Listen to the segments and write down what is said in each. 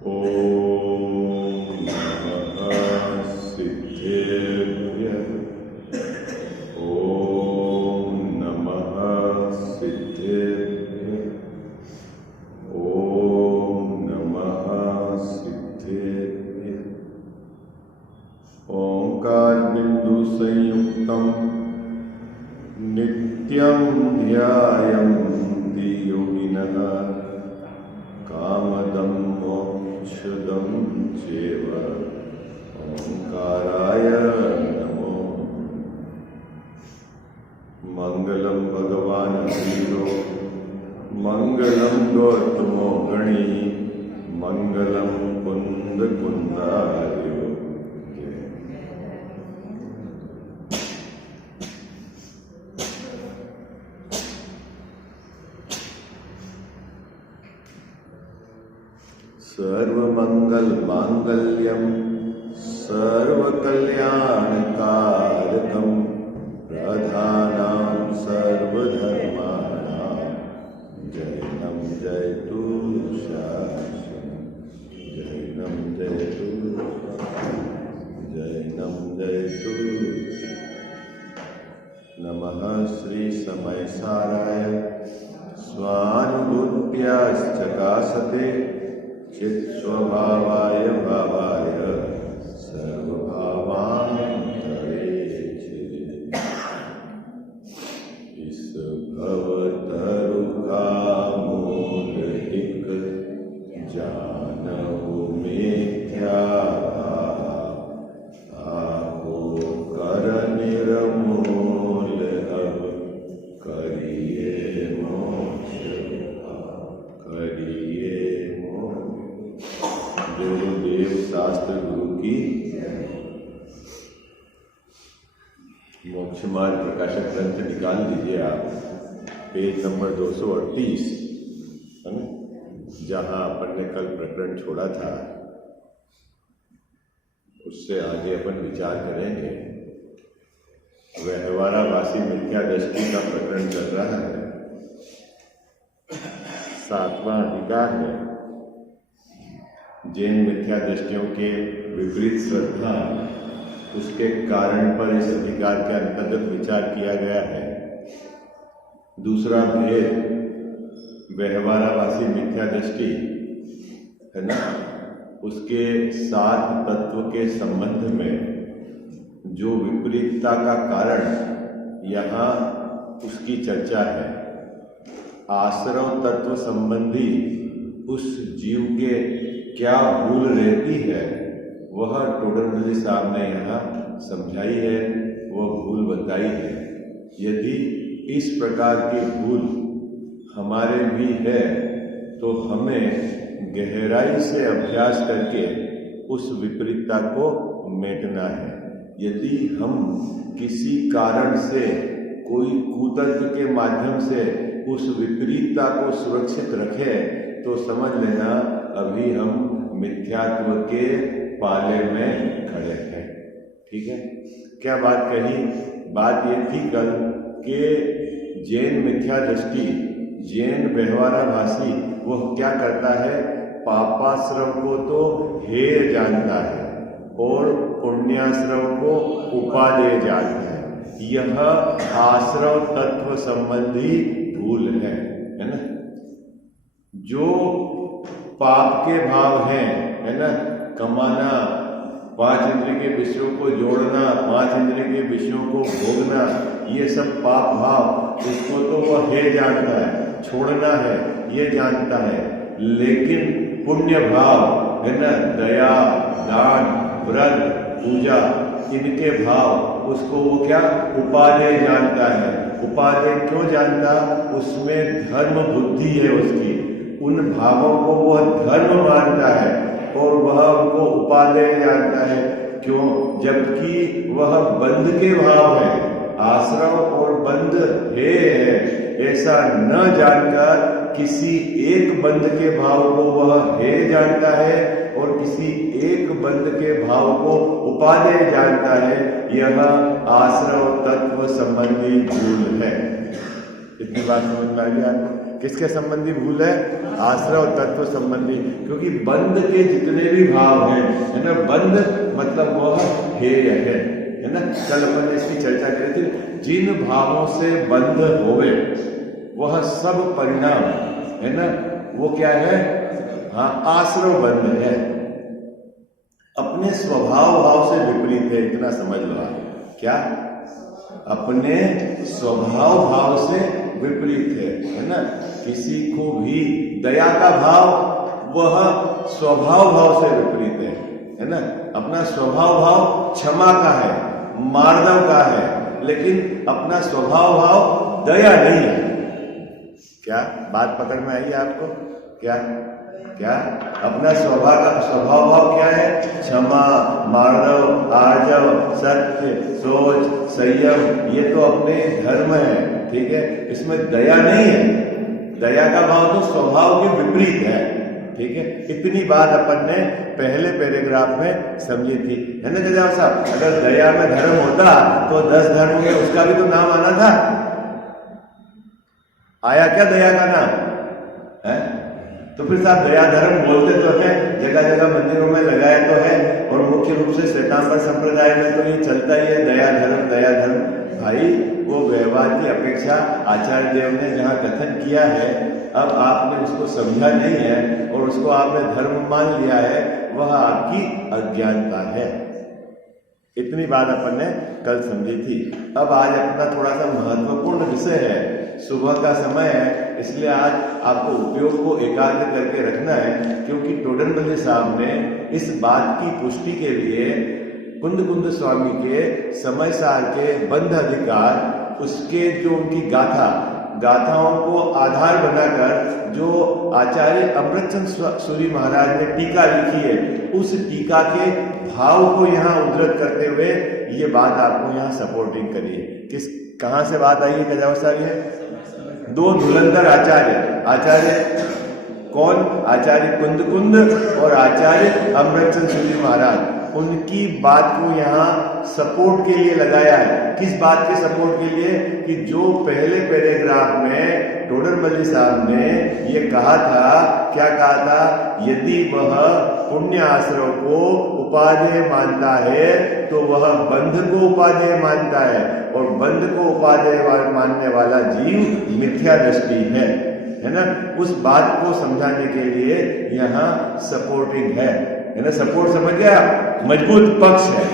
ओम नमः सिद्धेभ्यः। ओम नमः सिद्धेभ्यः। ओम नमः सिद्धेभ्यः। ओंकार बिंदु संयुक्तम नित्यं ध्यायन्ति योगिनः कामदं मोक्षदं चैव। ओंकाराय नमो। मंगलम भगवान वीरो मंगलम गौतमो गणी मंगलम कुंद कुंदार्यो। सर्वमंगल मांगल्यम सर्वकल्याणकारकम प्रधानां सर्वधर्माणां जैनं जयतु शासनम्। जैनं जयतु जैनं जयतु। नमः श्री समय साराय स्वानुभूत्याश्चकासते चित् स्वभावाय भावाय सर्वभावान्तरे चित्। इस भवतरुकामोदहिक जानहु मिथ्या आहो कर निरमूल अब करिए मोक्ष करिए। गुरुदेव शास्त्र गुरु की मोक्ष मार्ग प्रकाशक ग्रंथ निकाल लीजिए आप, पेज नंबर 238 है ना, जहाँ अपन ने कल प्रकरण छोड़ा था उससे आगे अपन विचार करेंगे। व्यवहाराभासी मिथ्या दृष्टि का प्रकरण चल रहा है, 7वां अधिकार है। जैन मिथ्या दृष्टियों के विपरीत श्रद्धा, उसके कारण पर इस अधिकार के अंतर्गत विचार किया गया है। दूसरा भेद व्यवहाराभासी मिथ्या दृष्टि है ना, उसके 7 तत्व के संबंध में जो विपरीतता का कारण यहाँ उसकी चर्चा है। आश्रव तत्व संबंधी उस जीव के क्या भूल रहती है वह टोडरमल साहब ने यहाँ समझाई है, वह भूल बताई है। यदि इस प्रकार की भूल हमारे भी है तो हमें गहराई से अभ्यास करके उस विपरीतता को मेटना है। यदि हम किसी कारण से कोई कुतंत्र के माध्यम से उस विपरीतता को सुरक्षित रखें तो समझ लेना अभी हम मिथ्यात्व के पाले में खड़े हैं। ठीक है, क्या बात कही? बात ये थी कल कि जैन मिथ्या दृष्टि, जैन व्यवहाराभासी वह क्या करता है, पापाश्रम को तो हेय जानता है और पुण्याश्रम को उपादेय जानता है। यह आश्रव तत्व संबंधी भूल है ना। जो पाप के भाव हैं है ना, कमाना, 5 इंद्रिय के विषयों को जोड़ना, 5 इंद्रिय के विषयों को भोगना, ये सब पाप भाव, इसको तो वह है जानता है, छोड़ना है ये जानता है। लेकिन पुण्य भाव है ना, दया, दान, व्रत, पूजा, इनके भाव उसको वो क्या उपादेय जानता है। उपादेय क्यों जानता? उसमें धर्म बुद्धि है उसकी, उन भावों को वह धर्म मानता है और वह उनको उपादेय जानता है। क्यों? जबकि वह बंध के भाव है, आश्रव और बंध है ऐसा न जानकर किसी एक बंध के भाव को वह है जानता है और किसी एक बंध के भाव को उपादेय जानता है। यह आश्रव तत्व संबंधी भूल है। इतनी बात समझ में आ गया। किसके संबंधी भूल है? आश्रव तत्व संबंधी। क्योंकि बंध के जितने भी भाव हैं, है ना, बंध मतलब वह हेय है ना। कल अपन ने इसकी चर्चा करी थी। जिन भावों से बंध होवे वह सब परिणाम, है ना, वो क्या है? हाँ, आश्रव बंध है, अपने स्वभाव भाव से विपरीत है। इतना समझ लो आप। क्या? अपने स्वभाव भाव से विपरीत है ना। किसी को भी दया का भाव वह स्वभाव भाव से विपरीत है ना। अपना स्वभाव भाव क्षमा का है, मार्दव का है, लेकिन अपना स्वभाव भाव दया नहीं है। क्या बात पकड़ में आई आपको? क्या क्या अपना स्वभाव भाव क्या है? क्षमा, मार्दव, आर्जव, सत्य, सोच, संयम, ये तो अपने धर्म है, ठीक है। इसमें दया नहीं है। दया का भाव तो स्वभाव के विपरीत है, ठीक है। इतनी बात अपन ने पहले पैराग्राफ में समझी थी, है ना जजाव साहब। अगर दया में धर्म होता तो 10 धर्म में उसका भी तो नाम आना था। आया क्या दया का नाम? है तो फिर साहब दया धर्म बोलते तो है, जगह जगह मंदिरों में लगाए तो है, और मुख्य रूप से श्वेतांबर संप्रदाय में तो ये चलता ही है, दया धर्म दया धर्म। भाई वो व्यवहार की अपेक्षा आचार्य देव ने जहाँ कथन किया है, अब आपने उसको समझा नहीं है और उसको आपने धर्म मान लिया है, वह आपकी अज्ञानता है। इतनी बात अपन ने कल समझी थी। अब आज अपना थोड़ा सा महत्वपूर्ण विषय है, सुबह का समय है, इसलिए आज आपको उपयोग को एकाग्र करके रखना है। क्योंकि टोडरमल साहब ने इस बात की पुष्टि के लिए कुंद कुंद स्वामी के समय सार के बंध अधिकार, उसके जो उनकी गाथाओं को आधार बनाकर जो आचार्य अमृतचंद सूरी महाराज ने टीका लिखी है, उस टीका के भाव को यहाँ उद्धृत करते हुए ये बात आपको यहाँ सपोर्टिंग करी है। कहाँ से बात आई है गजाव साहब? ये 2 धुरंधर आचार्य कौन? आचार्य कुंद कुंद और आचार्य अमृतचंद सूरी महाराज, उनकी बात को यहाँ सपोर्ट के लिए लगाया है। किस बात के सपोर्ट के लिए? कि जो पहले पैराग्राफ में टोडरमल साहब ने ये कहा था, क्या कहा था? यदि वह पुण्य आश्रव को उपादेय मानता है तो वह बंध को उपादेय मानता है, और बंध को उपादेय मानने वाला जीव मिथ्या दृष्टि है ना। उस बात को समझाने के लिए यहाँ सपोर्टिंग है ना। सपोर्ट समझ गया? मजबूत पक्ष है।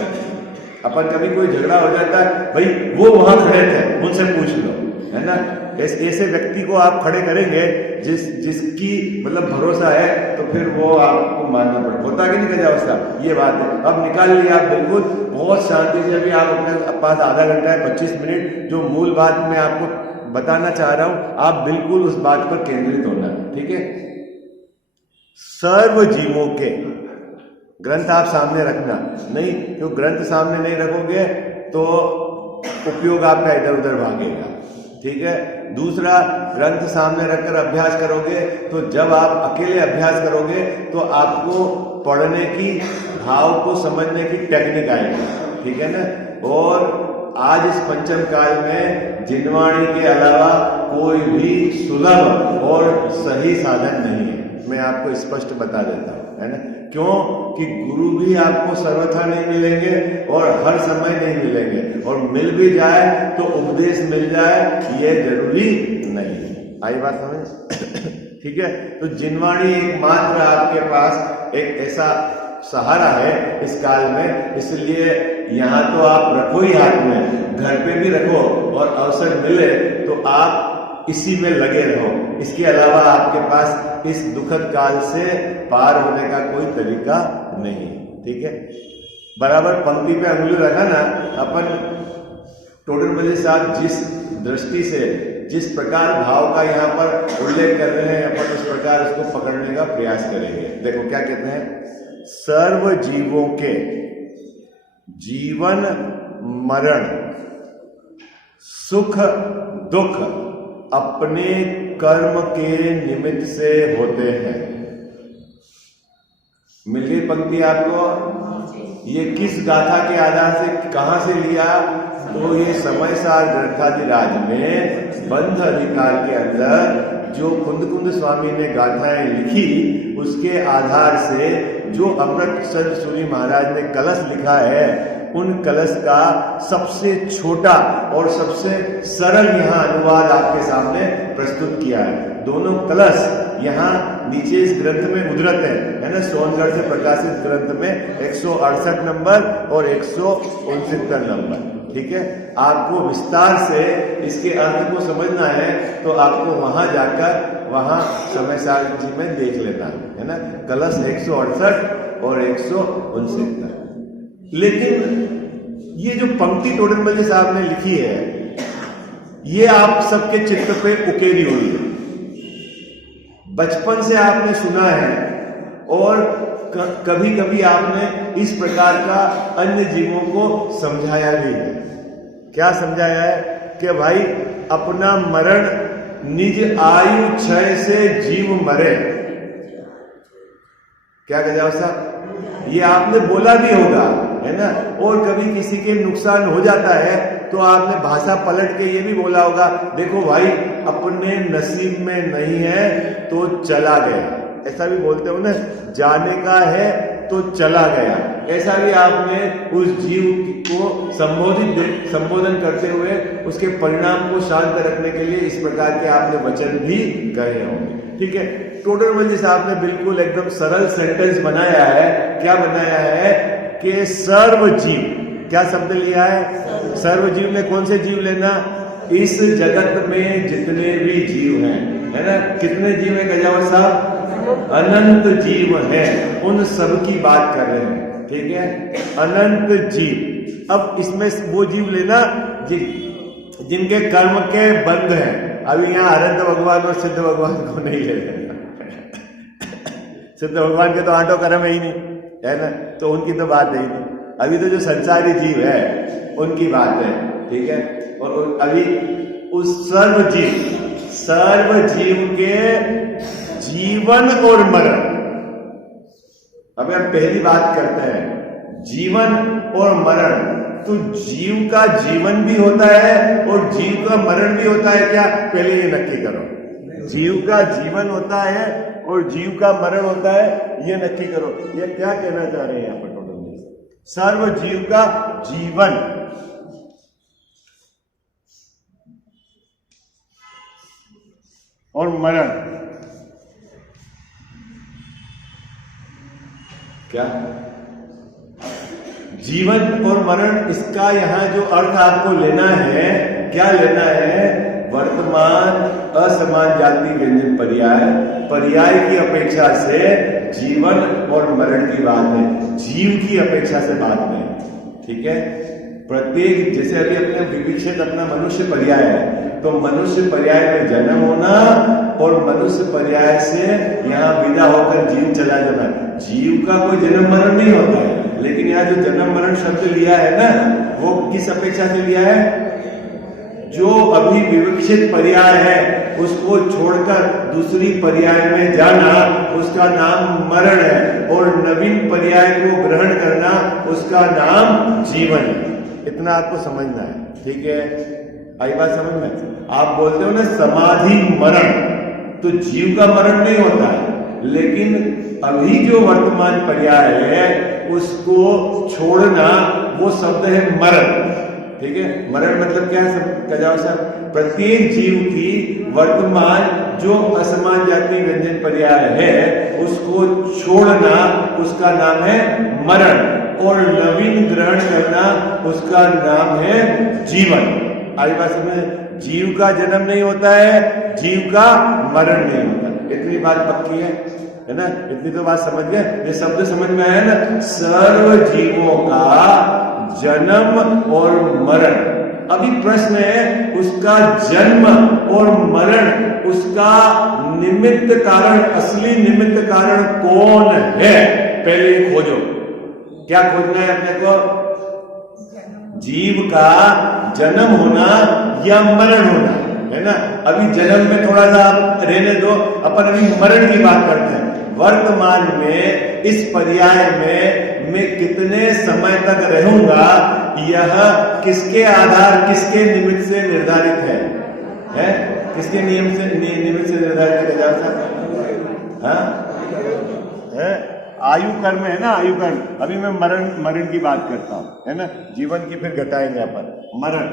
अपन कभी कोई झगड़ा हो जाता है, भाई वो वहां खड़े थे, उनसे पूछ लो, है ना। ऐसे व्यक्ति को आप खड़े करेंगे जिसकी मतलब भरोसा है, तो फिर वो आपको मानना पड़ेगा। होता कि नहीं कजा उसका? ये बात है। अब निकाल लिया आप बिल्कुल बहुत शांति से। अभी आप अपने पास आधा घंटा है, 25 मिनट, जो मूल बात मैं आपको बताना चाह रहा हूं, आप बिल्कुल उस बात पर केंद्रित होना, ठीक है। सर्व जीवों के ग्रंथ आप सामने रखना नहीं, क्यों ग्रंथ सामने नहीं रखोगे तो उपयोग आपका इधर उधर भागेगा, ठीक है। दूसरा, ग्रंथ सामने रखकर अभ्यास करोगे तो जब आप अकेले अभ्यास करोगे तो आपको पढ़ने की, भाव को समझने की टेक्निक आएगी, ठीक है ना। और आज इस पंचम काल में जिनवाणी के अलावा कोई भी सुलभ और सही साधन नहीं है, मैं आपको स्पष्ट बता देता हूं, है ना। क्यों? कि गुरु भी आपको सर्वथा नहीं मिलेंगे और हर समय नहीं मिलेंगे, और मिल भी जाए तो उपदेश मिल जाए ये जरूरी नहीं। आई बात समझ? ठीक है। तो जिनवाणी एकमात्र आपके पास एक ऐसा सहारा है इस काल में, इसलिए यहाँ तो आप रखो ही हाथ में, घर पे भी रखो, और अवसर मिले तो आप इसी में लगे रहो। इसके अलावा आपके पास इस दुखद काल से पार होने का कोई तरीका नहीं, ठीक है। बराबर पंक्ति पे अंगुली रखा ना। अपन टोडरमल साहब जिस दृष्टि से, जिस प्रकार भाव का यहाँ पर उल्लेख कर रहे हैं, अपन उस प्रकार उसको पकड़ने का प्रयास करेंगे। देखो क्या कहते हैं? सर्व जीवों के जीवन मरण सुख दुख अपने कर्म के निमित्त से होते हैं। मिल गई पंक्ति आपको? ये किस गाथा के आधार से, कहां से लिया? तो ये समय सार ग्रंथाधिराज में बंध अधिकार के अंदर जो कुंद स्वामी ने गाथाएं लिखी उसके आधार से जो अमृतसर सूरी महाराज ने कलश लिखा है, उन कलश का सबसे छोटा और सबसे सरल यहाँ अनुवाद आपके सामने प्रस्तुत किया है। दोनों कलश यहाँ नीचे इस ग्रंथ में उद्धृत है ना, सोनगढ़ से प्रकाशित ग्रंथ में 168 नंबर और 169 नंबर। ठीक है, आपको विस्तार से इसके अर्थ को समझना है तो आपको वहां जाकर वहां समय सारणी में देख लेना है ना, कलश 168 और 169। लेकिन ये जो पंक्ति टोडरमल साहब ने लिखी है, ये आप सबके चित्त पे उकेरी हुई है। बचपन से आपने सुना है और कभी कभी आपने इस प्रकार का अन्य जीवों को समझाया भी है। क्या समझाया है कि भाई अपना मरण निज आयु क्षय से जीव मरे। क्या गजाव साहब, ये आपने बोला भी होगा है ना। और कभी किसी के नुकसान हो जाता है तो आपने भाषा पलट के ये भी बोला होगा, देखो भाई अपने नसीब में नहीं है तो चला गया। ऐसा भी बोलते हो ना, जाने का है तो चला गया। ऐसा भी आपने उस जीव को संबोधन करते हुए उसके परिणाम को शांत रखने के लिए इस प्रकार के आपने वचन भी कहे होंगे। ठीक है, टोडरमल साहब ने बिल्कुल एकदम सरल सेंटेंस बनाया है। क्या बनाया है कि सर्वजीव, क्या शब्द लिया है? सर्वजीव में कौन से जीव लेना? इस जगत में जितने भी जीव हैं, है ना। कितने जीव है गजावर साहब? अनंत जीव हैं, उन सब की बात कर रहे हैं। ठीक है, अनंत जीव। अब इसमें वो जीव लेना जिनके कर्म के बंध हैं। अभी यहाँ अनंत भगवान और सिद्ध भगवान को नहीं ले लेना। सिद्ध भगवान के तो आठों कर्म है ही नहीं, है ना, तो उनकी तो बात है ही नहीं। अभी तो जो संसारी जीव है उनकी बात है। ठीक है, और अभी उस सर्व जीव के जीवन और मरण। अब हम पहली बात करते हैं जीवन और मरण। तो जीव का जीवन भी होता है और जीव का मरण भी होता है क्या? पहले ये नक्की करो। जीव का जीवन होता है और जीव का मरण होता है, ये नक्की करो। ये क्या कहना चाह रहे हैं यहाँ पर टोटल? सर्व जीव का जीवन और मरण। क्या जीवन और मरण, इसका यहां जो अर्थ आपको लेना है, क्या लेना है? वर्तमान असमान जाति व्यंजन पर्याय की अपेक्षा से जीवन और मरण की बात है, जीव की अपेक्षा से बात नहीं। ठीक है, प्रत्येक, जैसे अभी अपने विविक्षित अपना मनुष्य पर्याय है, तो मनुष्य पर्याय में जन्म होना और मनुष्य पर्याय से यहाँ विदा होकर जीव चला जाना। जीव का कोई जन्म मरण नहीं होता है, लेकिन यहाँ जो जन्म मरण शब्द लिया है ना, वो किस अपेक्षा से लिया है? जो अभी विवक्षित पर्याय है उसको छोड़कर दूसरी पर्याय में जाना, उसका नाम मरण है, और नवीन पर्याय को ग्रहण करना, उसका नाम जीवन है। इतना आपको समझना है। ठीक है, आई बात समझ में? आप बोलते हो ना समाधि मरण, तो जीव का मरण नहीं होता है, लेकिन अभी जो वर्तमान पर्याय है उसको छोड़ना, वो शब्द है मरण। ठीक है, मरण मतलब क्या है गजाव साहब? प्रत्येक जीव की वर्तमान जो असमान जाति व्यंजन पर्याय है उसको छोड़ना, उसका नाम है मरण, और नवीन ग्रहण करना, उसका नाम है जीवन। आई बात समझ? जीव का जन्म नहीं होता है, जीव का मरण नहीं होता। इतनी बात पक्की है ना? इतनी तो बात समझ गए। ये शब्द समझ में आया ना, सर्व जीवों का जन्म और मरण। अभी प्रश्न है उसका जन्म और मरण, उसका निमित्त कारण, असली निमित्त कारण कौन है? पहले खोजो। क्या खोजना है अपने को? जीव का जन्म होना या मरण होना, है ना। अभी जन्म में थोड़ा सा रहने दो, अपन अभी मरण की बात करते हैं। वर्तमान में इस पर्याय में मैं कितने समय तक रहूंगा, यह किसके आधार, किसके निमित्त से निर्धारित है? किसके नियम से निमित्त से निर्धारित किया जाता है? हाँ? आयु कर्म है ना, आयु कर्म। अभी मैं मरण की बात करता हूं, है ना, जीवन की फिर घटाएंगे अपन। मरण,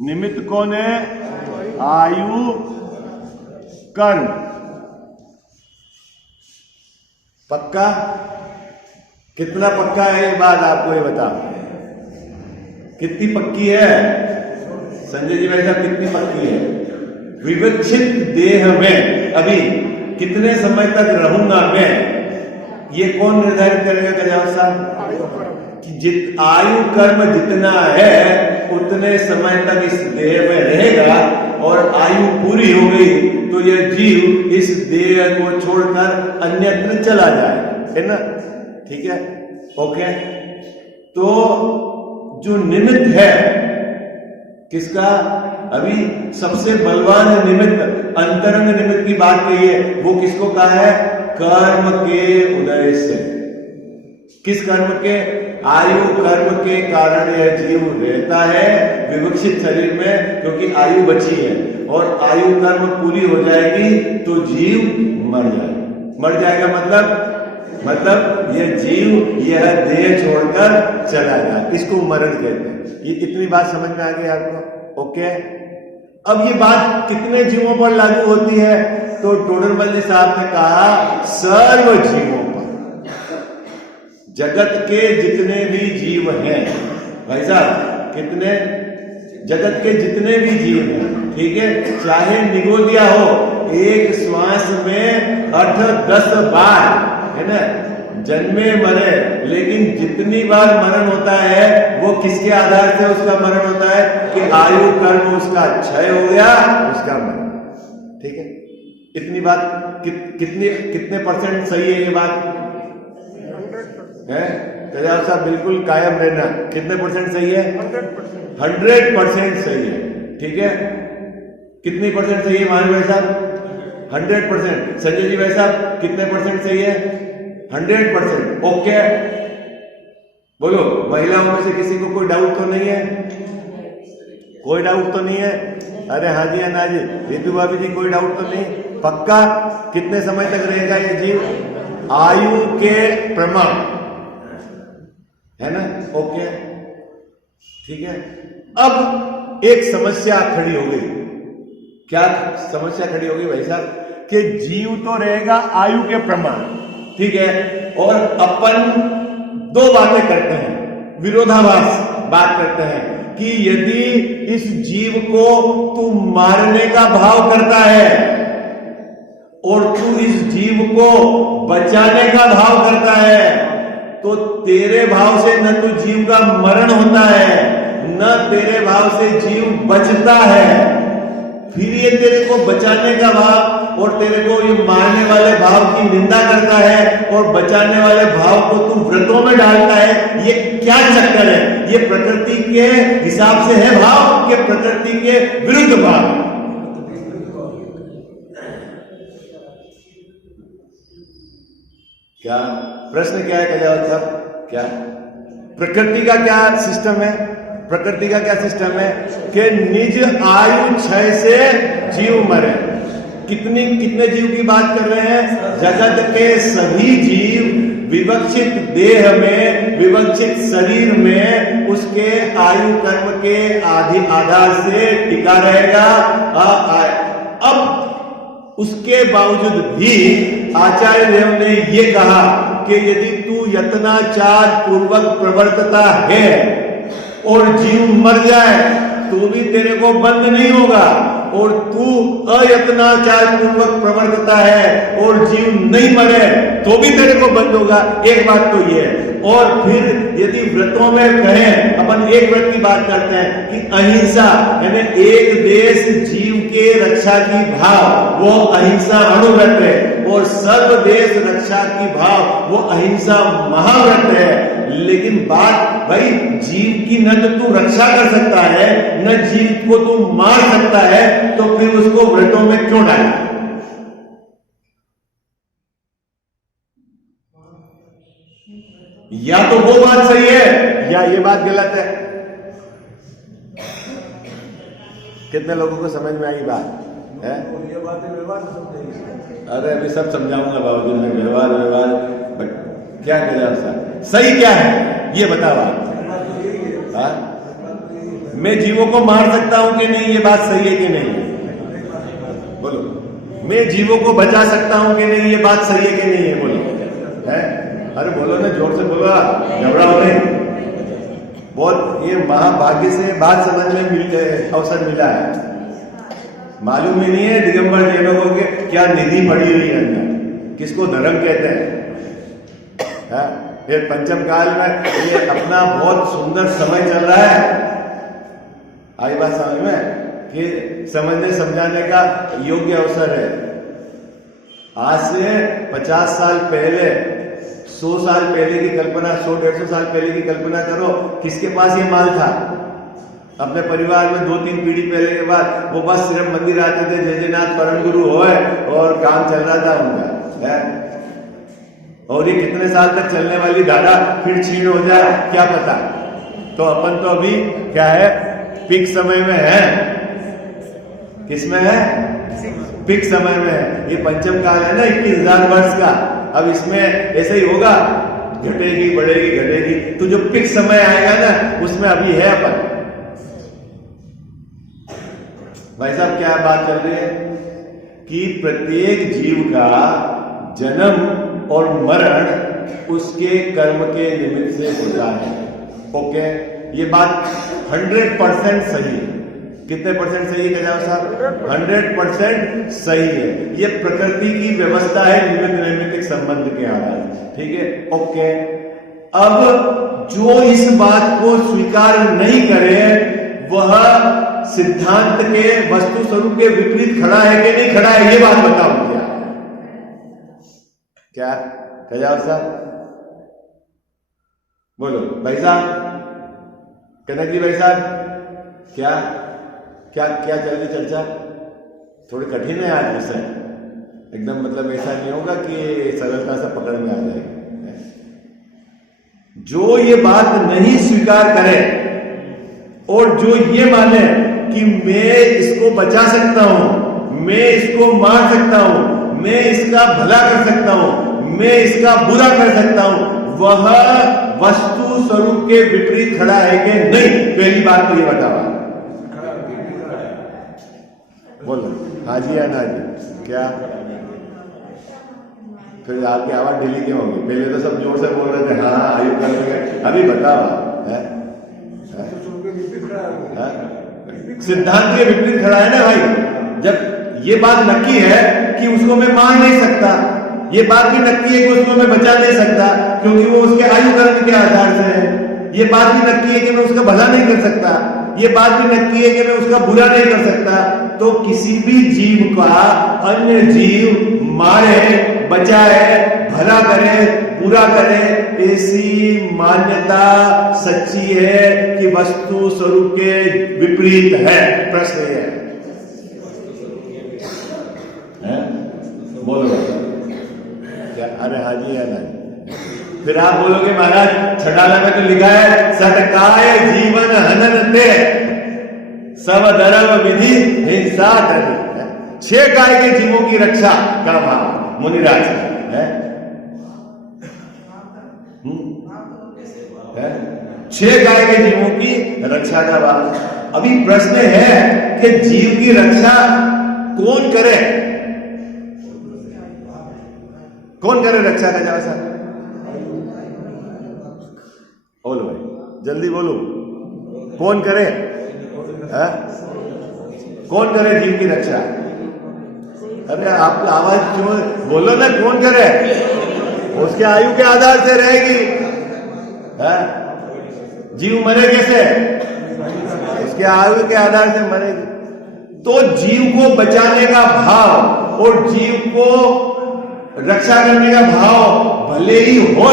निमित्त कौन है? आयु कर्म। पक्का? कितना पक्का है ये बात आपको ये बता, कितनी पक्की है संजय जी भाई साहब, कितनी पक्की है? विवक्षित देह में अभी कितने समय तक रहूंगा मैं, ये कौन निर्धारित करेगा गजावत साहब? कि आयु कर्म जितना है उतने समय तक इस देह में रहेगा, और आयु पूरी हो गई तो यह जीव इस देह को छोड़कर अन्यत्र चला जाए, है ना? ठीक है, ओके। तो जो निमित्त है किसका? अभी सबसे बलवान निमित्त, अंतरंग निमित्त की बात कही है, वो किसको कहा है? कर्म के उदय से। किस कर्म के? आयु कर्म के कारण यह जीव रहता है विवक्षित शरीर में, क्योंकि आयु बची है, और आयु कर्म पूरी हो जाएगी तो जीव मर जाएगा। मर जाएगा मतलब यह जीव यह देह छोड़कर चला जाए, इसको मरण कहते हैं। ये इतनी बात समझ में आ गई आपको? ओके। अब ये बात कितने जीवों पर लागू होती है? तो टोडरमल साहब ने कहा सर्व जीवों पर, जगत के जितने भी जीव हैं भाई साहब, कितने? जगत के जितने भी जीव हैं, ठीक है, चाहे निगोदिया हो, एक श्वास में 8-10 बार, है ना, जन्मे मरे, लेकिन जितनी बार मरण होता है वो किसके आधार से उसका मरण होता है? कि आयु कर्म उसका क्षय हो गया, उसका मरण। ठीक है, इतनी बात कितने परसेंट सही है ये बात? है तेजाब साहब, बिल्कुल कायम रहना। कितने परसेंट सही है? 100% सही है। ठीक है, कितनी परसेंट सही है महान भाई साहब? 100%। संजय जी भाई साहब, कितने परसेंट सही है? 100%। ओके, बोलो, महिलाओं में से किसी को कोई डाउट तो नहीं है? कोई डाउट तो नहीं है? अरे हाँ जी, ना जी, रितु भाभी जी, कोई डाउट तो नहीं? पक्का? कितने समय तक रहेगा ये जीव? आयु के प्रमाण, है ना? ओके, ठीक है। अब एक समस्या खड़ी हो गई। क्या समस्या खड़ी हो गई भाई साहब? कि जीव तो रहेगा आयु के प्रमाण, ठीक है, और अपन दो बातें करते हैं, विरोधाभास बात करते हैं कि यदि इस जीव को तू मारने का भाव करता है और तू इस जीव को बचाने का भाव करता है, तो तेरे भाव से न तो जीव का मरण होता है, न तेरे भाव से जीव बचता है। फिर ये तेरे को बचाने का भाव और तेरे को ये मारने वाले भाव की निंदा करता है, और बचाने वाले भाव को तू व्रतों में डालता है। ये क्या चक्कर है? ये प्रकृति के हिसाब से है भाव कि प्रकृति के विरुद्ध भाव? क्या प्रश्न क्या है कल्याण साहब? क्या प्रकृति का क्या सिस्टम है? प्रकृति का क्या सिस्टम है कि निज आयु क्षय से जीव मरे। कितने जीव की बात कर रहे हैं? जगत के सभी जीव विवक्षित देह में, विवक्षित शरीर में उसके आयु कर्म के आधार से टिका रहेगा। अब उसके बावजूद भी आचार्य देव ने यह कहा कि यदि तू यत्नाचार पूर्वक प्रवर्तता है और जीव मर जाए तो भी तेरे को बंद नहीं होगा, और तू अयत्नाचार पूर्वक प्रवर्तता है और जीव नहीं मरे तो भी तेरे को बंद होगा। एक बात तो ये है। और फिर यदि व्रतों में कहें, अपन एक व्रत की बात करते हैं कि अहिंसा, यानी एक देश जीव के रक्षा की भाव, वो अहिंसा अणुव्रत है, और सर्व देश रक्षा की भाव वो अहिंसा महाव्रत है। लेकिन बात भाई, जीव की न तो तू रक्षा कर सकता है, न जीव को तू मार सकता है, तो फिर उसको व्रतों में क्यों डाला? या तो वो बात सही है या ये बात गलत है। कितने लोगों को समझ में आई बात है? ये बातें व्यवहार से समझेंगे। अरे अभी सब समझाऊंगा बाबूजी में, व्यवहार बट क्या करें सर, सही क्या है ये बताओ आप। हाँ? मैं जीवों को मार सकता हूं कि नहीं, ये बात सही है कि नहीं? बोलो। मैं जीवों को बचा सकता हूं कि नहीं, ये बात सही है कि नहीं है? बोलो। है? अरे बोलो ना, जोर से बोलो, घबराओ नहीं। बहुत ये महाभाग्य से बात समझ में अवसर मिला है। मालूम ही नहीं है दिगंबर जैनों को के क्या निधि पड़ी हुई है अंदर, किसको धर्म कहते हैं। फिर पंचम काल में ये अपना बहुत सुंदर समय चल रहा है। आई बात समझ में कि समझने समझाने का योग्य अवसर है। आज से 50 साल पहले, 100 साल पहले की कल्पना, 100-150 साल पहले की कल्पना करो, किसके पास ये माल था? अपने परिवार में 2-3 पीढ़ी पहले के बाद वो बस सिर्फ मंदिर आते थे, जय जयनाथ परम गुरु होए और काम चल रहा था उनका है। और ये कितने साल तक चलने वाली धारा फिर छीन हो जाए क्या पता। तो अपन तो अभी क्या है, पीक समय में है। किसमें है? पीक समय में है। ये पंचम काल है ना 21,000 वर्ष का। अब इसमें ऐसे ही होगा, घटेगी बढ़ेगी घटेगी। तो जो पीक समय आएगा ना उसमें अभी है अपन। भाई साहब क्या बात चल रही है कि प्रत्येक जीव का जन्म और मरण उसके कर्म के निमित्त से होता है। ओके, ये बात 100% सही है। कितने परसेंट सही है जाओ साहब? 100% सही है। ये प्रकृति की व्यवस्था है निमित्त नैमित्तिक संबंध के आधार। ठीक है, ओके। अब जो इस बात को स्वीकार नहीं करे वह सिद्धांत के वस्तु स्वरूप के विपरीत खड़ा है कि नहीं खड़ा है, ये बात बताओ। क्या कजाओ साहब बोलो भाई साहब, कनक जी भाई साहब, क्या क्या क्या चल रही चर्चा? थोड़ी कठिन है आज विषय, एकदम मतलब ऐसा नहीं होगा कि सरलता से पकड़ में आ जाएगी। जो ये बात नहीं स्वीकार करे और जो ये माने कि मैं इसको बचा सकता हूं, मैं इसको मार सकता हूं, मैं इसका भला कर सकता हूं, मैं इसका बुरा कर सकता हूं, वह वस्तु स्वरूप के विपरीत खड़ा है कि नहीं? पहली बात तो ये बताओ। बोलो हाँ जी या ना जी। क्या फिर आपकी आवाज ढीली क्यों होगी? पहले तो सब जोर से बोल रहे थे हाँ आयु करेंगे, अभी बताओ। सिद्धांत के विपरीत खड़ा है ना भाई। जब ये बात नक्की है कि उसको मैं मार नहीं सकता, ये बात भी नक्की है कि उसको मैं बचा नहीं सकता क्योंकि वो उसके आयु कर्म के आधार से है। ये बात भी नक्की है कि मैं उसका भला नहीं कर सकता, ये बात भी नक्की है कि मैं उसका बुरा नहीं कर सकता। तो किसी भी जीव का अन्य जीव मारे, बचाए, भला करे, पूरा करे, ऐसी मान्यता सच्ची है कि वस्तु स्वरूप के विपरीत है? प्रश्न है बोलो क्या? अरे हाँ जी या ना? फिर आप बोलोगे महाराज छठाला में तो लिखा है सटकाय जीवन हननते सब धर्म विधि हिंसा धर्म। 6 काय के जीवों की रक्षा का भाव मुनिराज है। 6 गाय के जीवों की रक्षा का भाव। अभी प्रश्न है कि जीव की रक्षा कौन करे? कौन करे रक्षा का? जरा सा बोलो भाई, जल्दी बोलो, कौन करे? है? कौन करे जीव की रक्षा? अरे आपकी आवाज क्यों? बोलो ना, कौन करे? उसके आयु के आधार से रहेगी। है? जीव मरे कैसे? उसके आयु के आधार से मरेगी। तो जीव को बचाने का भाव और जीव को रक्षा करने का भाव भले ही हो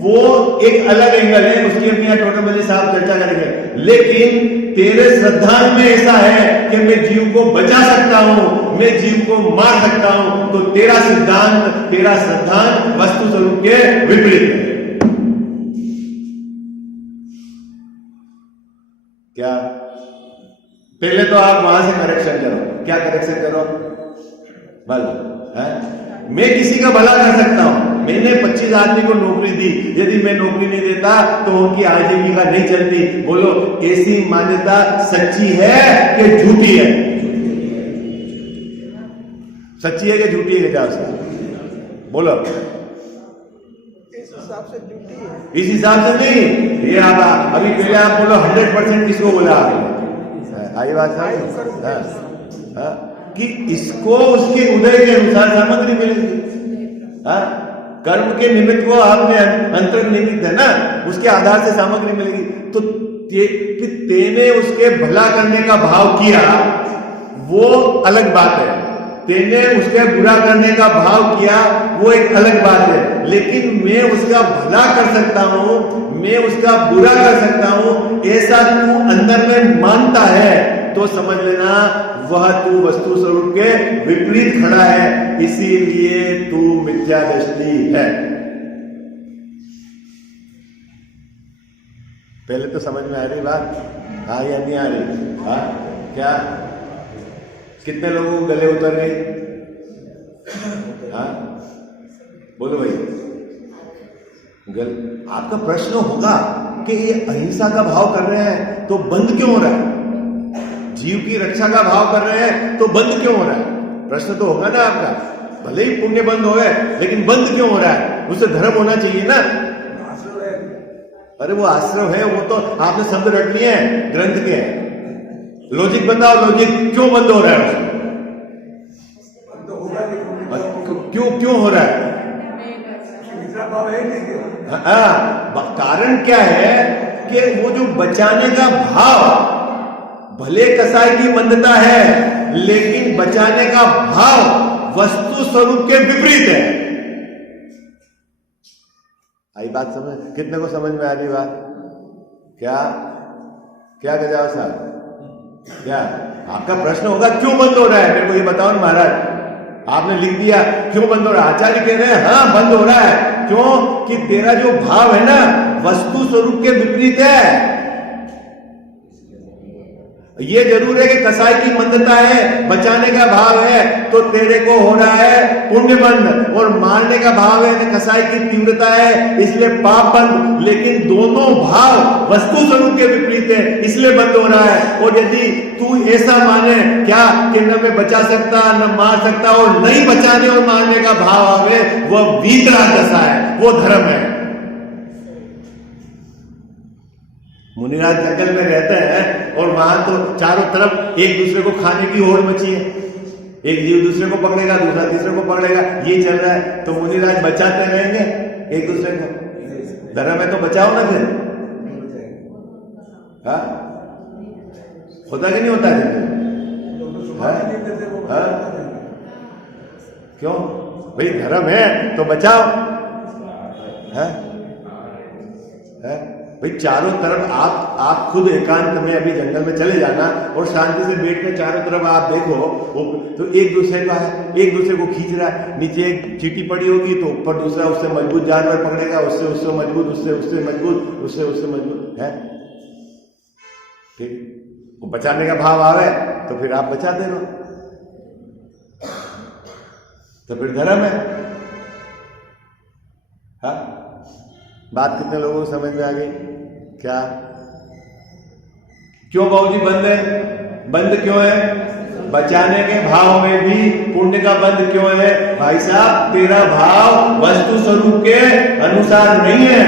वो एक अलग एंगल है, उसकी अपनी टोटमली साहब चर्चा करेंगे। लेकिन तेरे श्रद्धांत में ऐसा है कि मैं जीव को बचा सकता हूं, मैं जीव को मार सकता हूं, तो तेरा सिद्धांत, तेरा श्रद्धांत वस्तु स्वरूप के विपरीत है। क्या पहले तो आप वहां से करेक्शन करो। क्या करेक्शन करो? बोलो। मैं किसी का भला कर सकता हूं। मैंने 25 आदमी को नौकरी दी, यदि मैं नौकरी नहीं देता तो उनकी आजीविका नहीं चलती। बोलो, ऐसी मान्यता सच्ची है कि झूठी है? सच्ची है कि झूठी है? क्या उसका बोलो। इस हिसाब से झूठी है। इस हिसाब से नहीं, ये आप अभी पहले आप बोलो 100% किसको बोला आपने? आई बात है कि इसको उसके उदय के अनुसार सामग्री मिलेगी। कर्म के निमित्त को आपने अंतर्निहित है ना, उसके आधार से सामग्री मिलेगी। तो तेने उसके भला करने का भाव किया, वो अलग बात है। तेने उसके बुरा करने का भाव किया, वो एक अलग बात है। लेकिन मैं उसका भला कर सकता हूं, मैं उसका बुरा कर सकता हूं, ऐसा तू अंदर में मानता है तो समझ लेना वह तू वस्तु स्वरूप के विपरीत खड़ा है, इसीलिए तू मिथ्या दृष्टि है। पहले तो समझ में आ रही बात? हाँ या नहीं आ रही? हाँ क्या? कितने लोगों को गले उतर गई? हाँ बोलो भाई। आपका प्रश्न होगा कि ये अहिंसा का भाव कर रहे हैं तो बंद क्यों हो रहा है? जीव की रक्षा का भाव कर रहे हैं तो बंद क्यों हो रहा है? प्रश्न तो होगा ना आपका। भले ही पुण्य बंद हो गए, लेकिन बंद क्यों हो रहा है? उससे धर्म होना चाहिए ना। अरे वो आश्रम है, वो तो आपने शब्द रट लिए हैं ग्रंथ के। लॉजिक बताओ, लॉजिक क्यों बंद हो रहा है? क्यों हो रहा है? कारण क्या है कि वो जो बचाने का भाव, भले कसाई की मंदता है, लेकिन बचाने का भाव वस्तु स्वरूप के विपरीत है। आई बात समझ? कितने को समझ में आ रही बात? क्या क्या गजाव साहब? क्या आपका प्रश्न होगा क्यों बंद हो रहा है? मेरे को ये बताओ ना महाराज। आपने लिख दिया क्यों बंद हो रहा है। आचार्य कह रहे हैं हाँ बंद हो रहा है। क्यों? कि तेरा जो भाव है ना, वस्तु स्वरूप के विपरीत है। ये जरूर है कि कसाई की मंदता है, बचाने का भाव है, तो तेरे को हो रहा है पुण्य बंद, और मारने का भाव है, कसाई की तीव्रता है, इसलिए पाप बंद। लेकिन दोनों भाव वस्तु स्वरूप के विपरीत है, इसलिए बंद हो रहा है। और यदि तू ऐसा माने क्या कि न मैं बचा सकता न मार सकता, और नहीं बचाने और मारने का भाव आवे, वह वीतराग दशा है, वो धर्म है। मुनिराज जंगल में रहते हैं और वहां तो चारों तरफ एक दूसरे को खाने की होड़ मची है। एक जीव दूसरे को पकड़ेगा, दूसरा तीसरे को पकड़ेगा, ये चल रहा है। तो मुनिराज बचाते रहेंगे एक दूसरे को। धर्म है तो बचाओ ना फिर। हाँ होता कि नहीं होता है? क्यों भाई? धर्म है तो बचाओ। है भाई चारों तरफ आप खुद एकांत में अभी जंगल में चले जाना और शांति से बैठ कर चारों तरफ आप देखो, तो एक दूसरे का है, एक दूसरे को खींच रहा है। नीचे एक चींटी पड़ी होगी तो ऊपर दूसरा उससे मजबूत जानवर पकड़ेगा, उससे मजबूत, उससे मजबूत, उससे मजबूत है। ठीक, वो बचाने का भाव आवे तो फिर आप बचा दे लो, तो फिर धर्म है। हाँ बात कितने लोगों को समझ में आ गई? क्या क्यों बाबूजी बंद है? बंद क्यों है? बचाने के भाव में भी पुण्य का बंद क्यों है? भाई साहब तेरा भाव वस्तु स्वरूप के अनुसार नहीं है।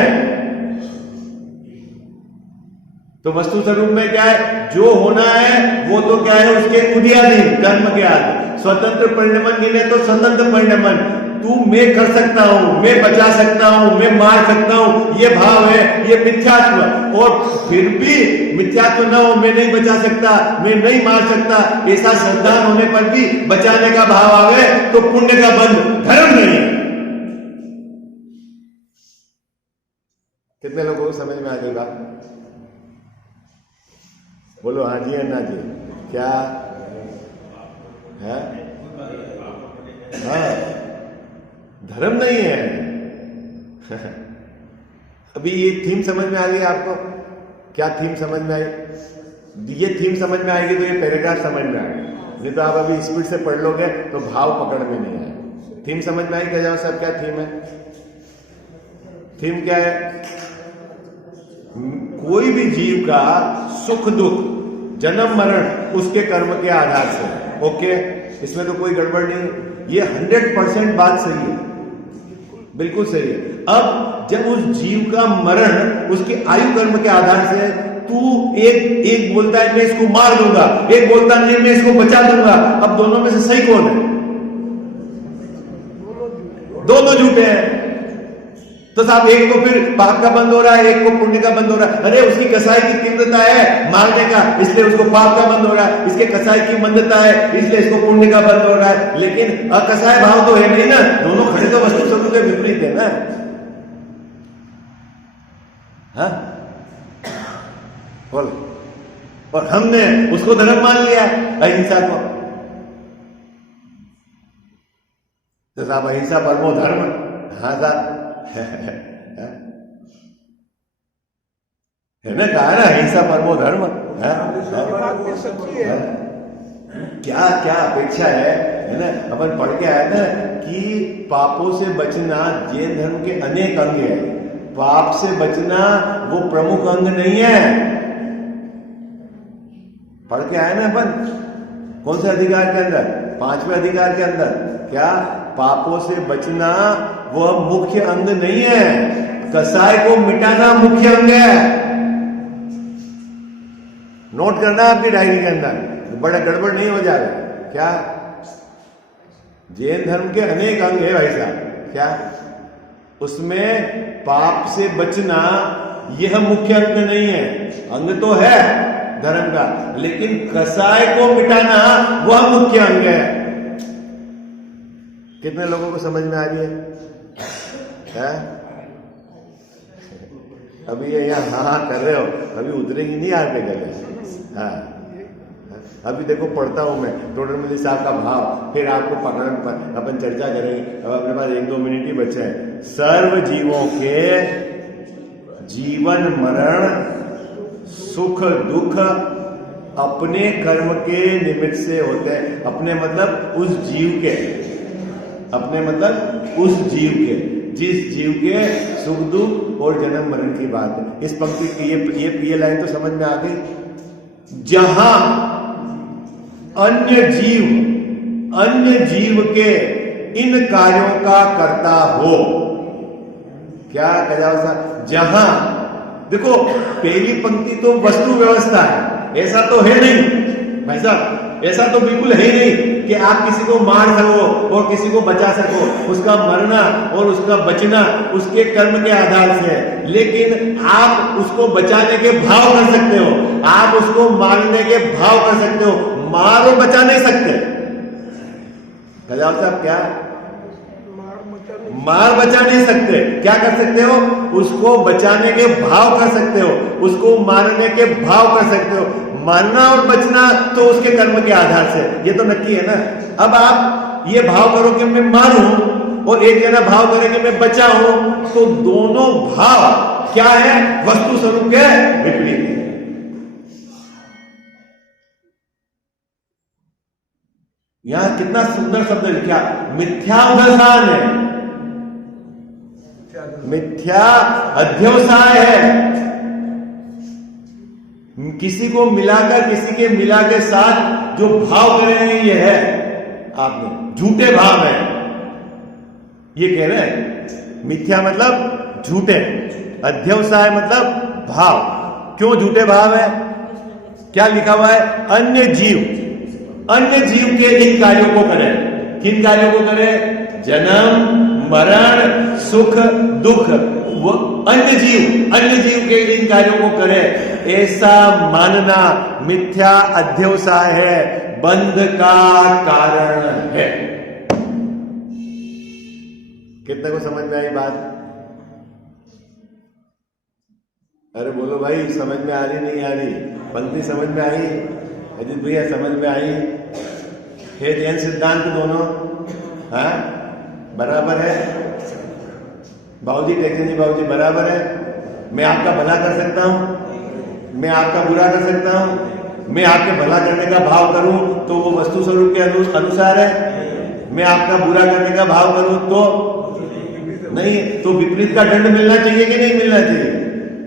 तो वस्तु स्वरूप में क्या है? जो होना है वो तो क्या है? उसके उदयाधीन कर्म के आदि। स्वतंत्र परिणमन गिने तो स्वतंत्र परिणमन। तू मैं कर सकता हूं, मैं बचा सकता हूं, मैं मार सकता हूं, ये भाव है, ये मिथ्यात्व। और फिर भी मिथ्यात्व न हो, मैं नहीं बचा सकता, मैं नहीं मार सकता, ऐसा श्रद्धा होने पर भी बचाने का भाव आवे तो पुण्य का बंध धर्म नहीं है। कितने लोगों को समझ में आ गई बात? बोलो हाँ जी अन्ना जी। क्या है? हाँ धर्म नहीं है। अभी ये थीम समझ में आ गई आपको? क्या थीम समझ में आई? ये थीम समझ में आएगी तो ये पैराग्राफ समझ में आएगा, नहीं तो आप अभी स्पीड से पढ़ लोगे तो भाव पकड़ में नहीं आएगा। थीम समझ में आई क्या? जाओ सब, क्या थीम है? थीम क्या है? कोई भी जीव का सुख दुख, जन्म मरण उसके कर्म के आधार से। ओके, इसमें तो कोई गड़बड़ नहीं, ये 100% बात सही है, बिल्कुल सही है। अब जब उस जीव का मरण उसके आयु कर्म के आधार से, तू एक बोलता है मैं इसको मार दूंगा, एक बोलता है नहीं मैं इसको बचा दूंगा, अब दोनों में से सही कौन है? दोनों झूठे हैं। तो साहब एक को फिर पाप का बंद हो रहा है, एक को पुण्य का बंद हो रहा है। अरे उसकी कसाई की तीव्रता है मारने का, इसलिए उसको पाप का बंद हो रहा है, इसके कसाई की मंदता है इसलिए इसको पुण्य का बंद हो रहा है। लेकिन अकसाय भाव तो है नहीं ना, दोनों खड़े तो वस्तु स्वरूप के विपरीत है ना। हाँ बोल, और हमने उसको धर्म मान लिया, अहिंसा को। तो साहब अहिंसा परमो धर्म, हाँ साहब है ना, कहा ना अहिंसा परमो धर्म है। सच्ची है। क्या क्या अपेक्षा है ना? अपन पढ़ के आए ना कि पापों से बचना जैन धर्म के अनेक अंग है, पाप से बचना वो प्रमुख अंग नहीं है। पढ़ के आए ना अपन, कौन से अधिकार के अंदर? 5वें अधिकार के अंदर। क्या? पापों से बचना वह मुख्य अंग नहीं है, कसाय को मिटाना मुख्य अंग है। नोट करना आपकी डायरी के अंदर, बड़ा गड़बड़ नहीं हो जाएगा। क्या? जैन धर्म के अनेक अंग है भाई साहब, क्या उसमें पाप से बचना यह मुख्य अंग नहीं है। अंग तो है धर्म का, लेकिन कसाय को मिटाना वह मुख्य अंग है। कितने लोगों को समझ में आ रही है? अभी ये यहाँ हाँ कर रहे हो, अभी उतरेगी नहीं आप पे गले। हाँ, अभी देखो पढ़ता हूं मैं टोडरमल साहब का भाव, फिर आपको पकड़न पर अपन चर्चा करेंगे। अब अपने पास 1-2 मिनट ही बचे हैं। सर्व जीवों के जीवन मरण सुख दुख अपने कर्म के निमित्त से होते हैं। अपने मतलब उस जीव के, अपने मतलब उस जीव के, जिस जीव के सुख दुख और जन्म मरण की बात है। इस पंक्ति की ये लाइन तो समझ में आ गई। जहां अन्य जीव के इन कार्यों का करता हो, क्या कहा साहब? जहां देखो पहली पंक्ति तो वस्तु व्यवस्था है, ऐसा तो है नहीं भाई साहब, ऐसा तो बिल्कुल है नहीं कि आप किसी को मार सको और किसी को बचा सको। उसका मरना और उसका बचना उसके कर्म के आधार से है। लेकिन आप उसको बचाने के भाव कर सकते हो, आप उसको मारने के भाव कर सकते हो, मार और बचा नहीं सकते। साहब क्या? मार बचा नहीं सकते। क्या कर सकते हो? उसको बचाने के भाव कर सकते हो, उसको मारने के भाव कर सकते हो। मारना और बचना तो उसके कर्म के आधार से, ये तो नक्की है ना। अब आप ये भाव करो कि मैं मारूं और एक जना भाव करे कि मैं बचाऊं, तो दोनों भाव क्या है? वस्तु स्वरूप के विपरीत है। यहां कितना सुंदर शब्द लिखा, मिथ्यावसान है, मिथ्या अध्यवसाय है। किसी को मिलाकर, किसी के मिला के साथ जो भाव करेंगे ये है आपने झूठे भाव है, ये कह रहे हैं। मिथ्या मतलब झूठे, अध्यवसाय मतलब भाव। क्यों झूठे भाव है? क्या लिखा हुआ है? अन्य जीव के इन कार्यों को करें। किन कार्यों को करें? जन्म मरण सुख दुख, वो अन्य जीव के इन कार्यों को करे, ऐसा मानना मिथ्या अध्यवसाय है, बंध का कारण है। कितने को समझ में आई बात? अरे बोलो भाई, समझ में आ रही नहीं आ रही? पंक्ति समझ में आई? अजीत भैया समझ में आई? है जैन सिद्धांत दोनों हाँ बराबर है? बाबूजी टेक्निक बाबूजी बराबर है? मैं आपका भला कर सकता हूं, मैं आपका बुरा कर सकता हूं, मैं आपके भला करने का भाव करूं तो वो वस्तु स्वरूप के अनुसार है। मैं आपका बुरा करने का भाव करूं तो नहीं। तो विपरीत का दंड मिलना चाहिए कि नहीं मिलना चाहिए?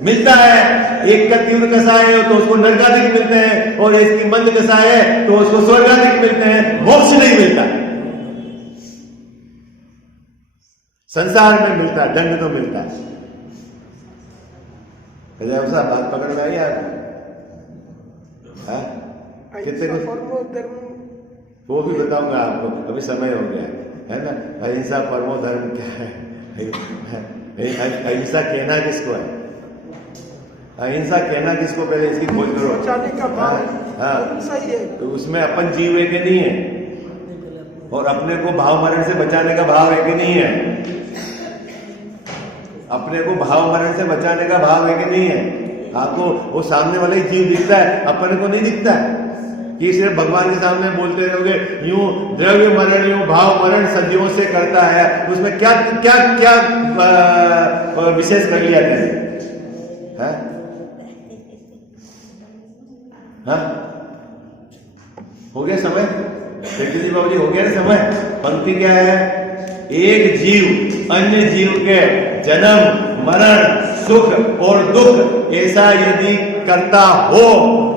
मिलता है। एक का तीव्र कसाय है तो उसको नरकाधिक मिलते हैं, और एक की मंद कसाय है तो उसको स्वर्गाधिक मिलते हैं, मोक्ष नहीं मिलता। संसार में मिलता है, दंड तो मिलता है। साहब बात पकड़ में आई आपको? कितने परमो धर्म वो भी बताऊंगा आपको, अभी समय हो गया है ना। अहिंसा परमो धर्म क्या है? अहिंसा कहना किसको है? अहिंसा कहना किसको? पहले इसकी खोज करो। बचाने का भाव सही है तो उसमें अपन जीव है कि नहीं है, और अपने को भाव मरण से बचाने का भाव है कि नहीं है? अपने को भाव मरण से बचाने का भाव है कि नहीं है? आपको वो सामने वाला ही जीव दिखता है, अपने को नहीं दिखता है कि सिर्फ भगवान के सामने बोलते रहोगे यूं द्रव्य मरण यूं भाव मरण सदियों से करता है, उसमें क्या क्या क्या विशेष कर लिया है? हाँ हो गया समय, जी बाबू जी हो गया ना समय। पंक्ति क्या है? एक जीव अन्य जीव के जन्म मरण सुख और दुख ऐसा यदि करता हो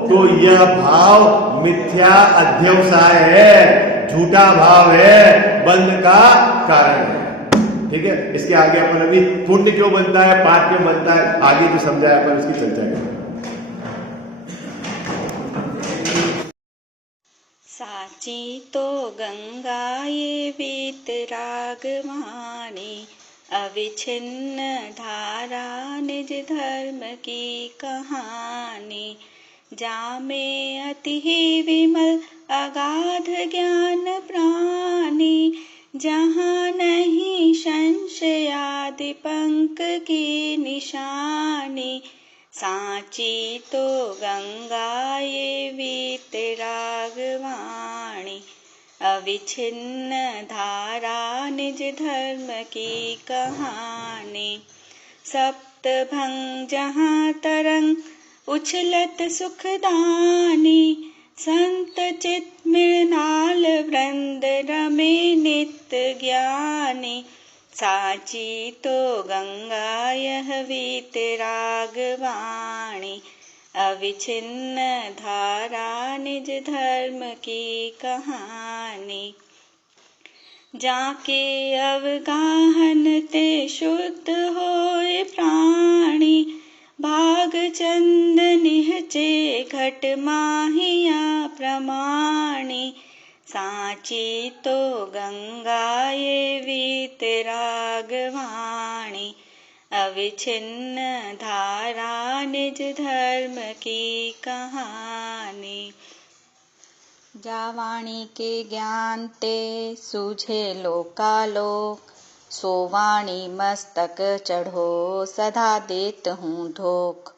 तो यह भाव मिथ्या अध्यवसाय है, झूठा भाव है, बंध का कारण है। ठीक है, इसके आगे अपन अभी पुण्य क्यों बनता है, पाप क्यों बनता है, आगे जो समझाया अपन उसकी चर्चा करें। साची तो गंगा ये वीतराग वाणी, अविच्छिन्न धारा निज धर्म की कहानी। जामे अति ही विमल अगाध ज्ञान प्राणी, जहाँ नहीं संशयादि पंक की निशानी। साची तो गंगा ये वीतराग वाणी, अविच्छिन्न धारा निज धर्म की कहानी। सप्तभंग जहाँ तरंग उछलत सुखदानी, संत चित मृणाल वृंद रमे नित्य ज्ञानी। साची तो गंगा यह वीतराग वाणी, अविच्छिन्न धारा निज धर्म की कहानी। जाके अवगाहन ते शुद्ध होए प्राणी, भाग चंद निहचे घट माहिया प्रमाणी। साची तो गंगा ये वीतराग वाणी, अविच्छिन्न धारा निज धर्म की कहानी। जा वाणी के ज्ञान ते सूझे लोकालोक, सो वाणी मस्तक चढ़ो सदा देत हूँ धोख।